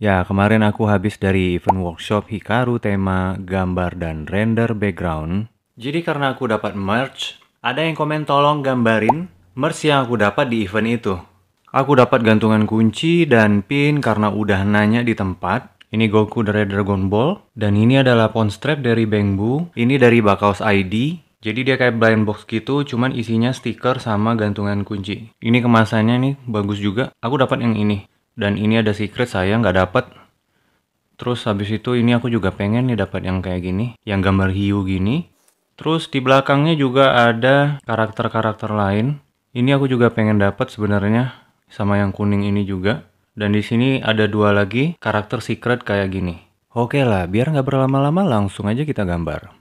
Ya, kemarin aku habis dari event workshop Hikaru tema gambar dan render background. Jadi karena aku dapat merch, ada yang komen tolong gambarin merch yang aku dapat di event itu. Aku dapat gantungan kunci dan pin karena udah nanya di tempat. Ini Goku dari Dragonball. Dan ini adalah pawn strap dari Bangbu. Ini dari Bakaos ID. Jadi dia kayak blind box gitu, cuman isinya stiker sama gantungan kunci. Ini kemasannya nih, bagus juga. Aku dapat yang ini. Dan ini ada secret, saya nggak dapat. Terus habis itu ini aku juga pengen nih dapat yang kayak gini, yang gambar hiu gini. Terus di belakangnya juga ada karakter-karakter lain. Ini aku juga pengen dapat sebenarnya, sama yang kuning ini juga. Dan di sini ada dua lagi karakter secret kayak gini. Oke lah, biar nggak berlama-lama langsung aja kita gambar.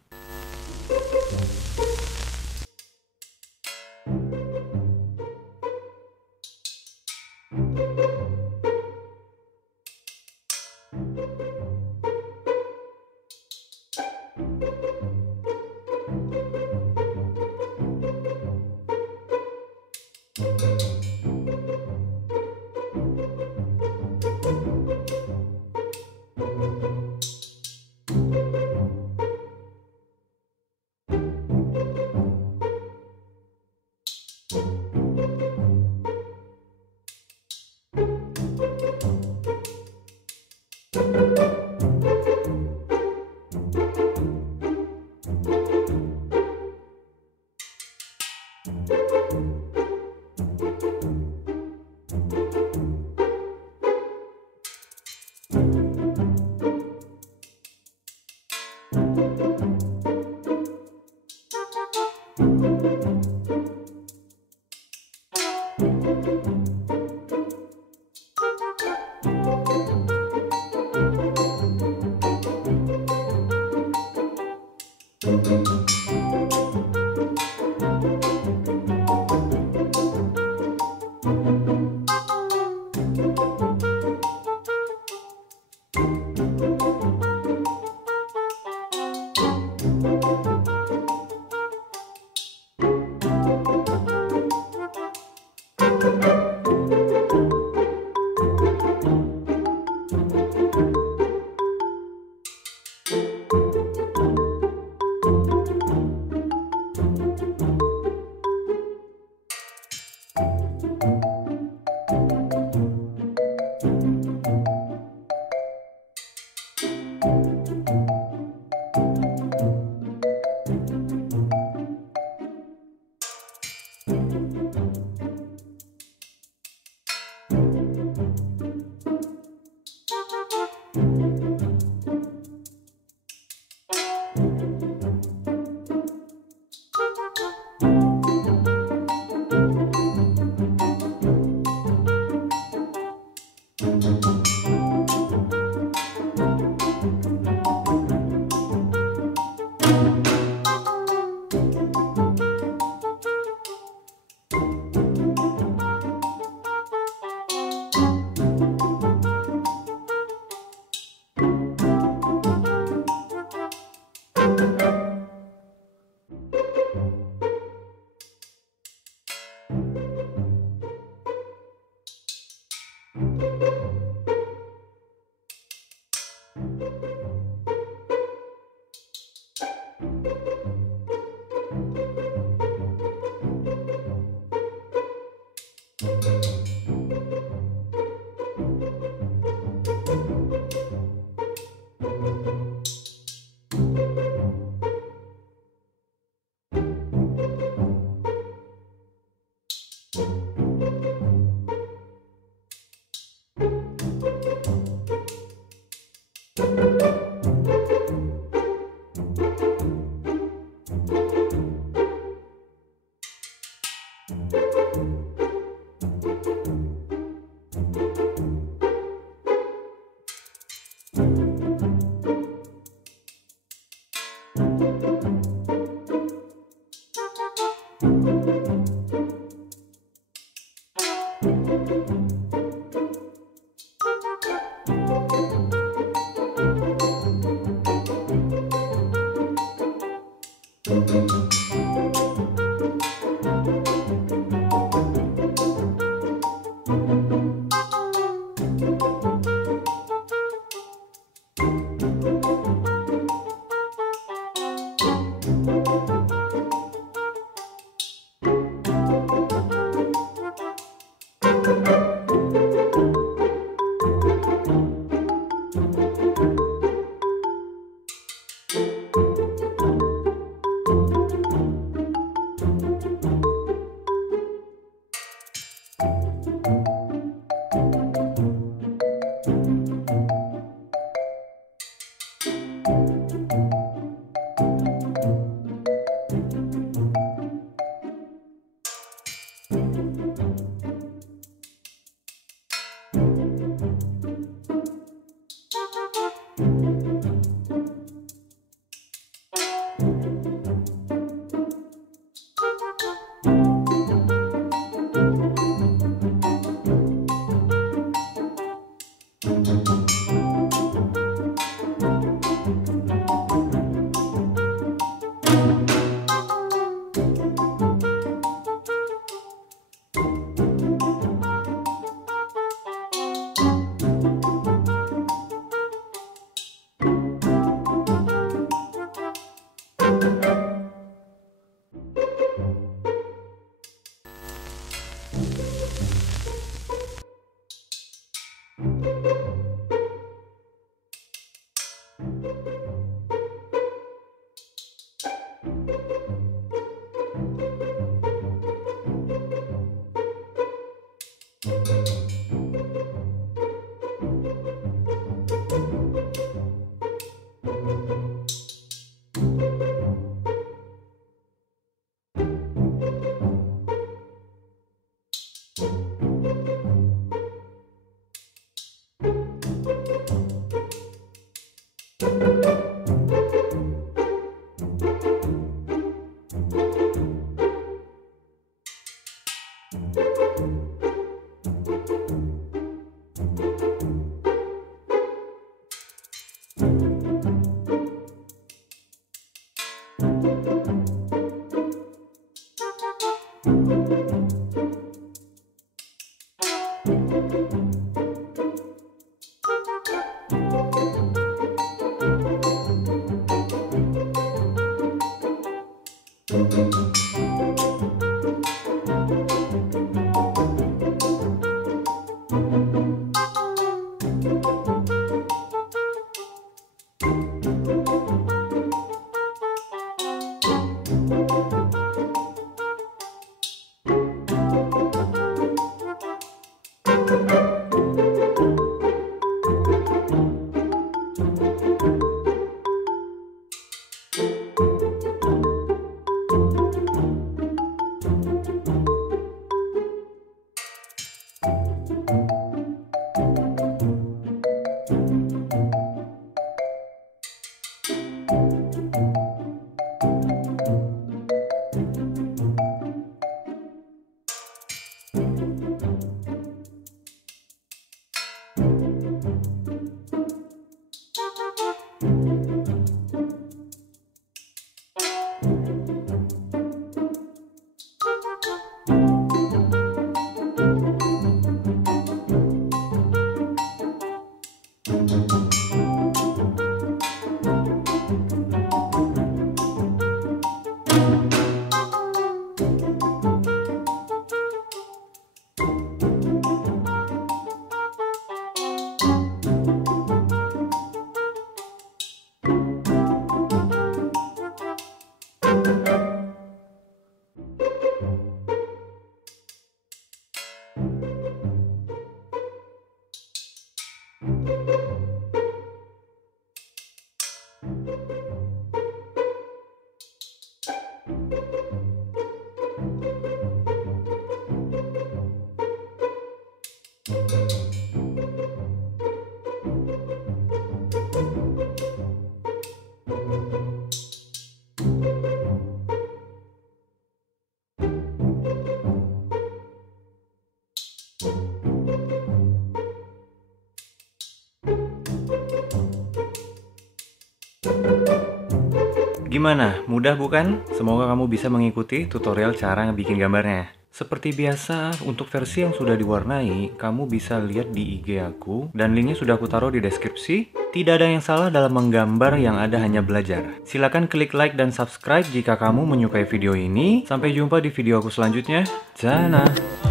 Gimana? Mudah bukan? Semoga kamu bisa mengikuti tutorial cara ngebikin gambarnya. Seperti biasa, untuk versi yang sudah diwarnai, kamu bisa lihat di IG aku, dan linknya sudah aku taruh di deskripsi. Tidak ada yang salah dalam menggambar, yang ada hanya belajar. Silahkan klik like dan subscribe jika kamu menyukai video ini. Sampai jumpa di video aku selanjutnya. Jana!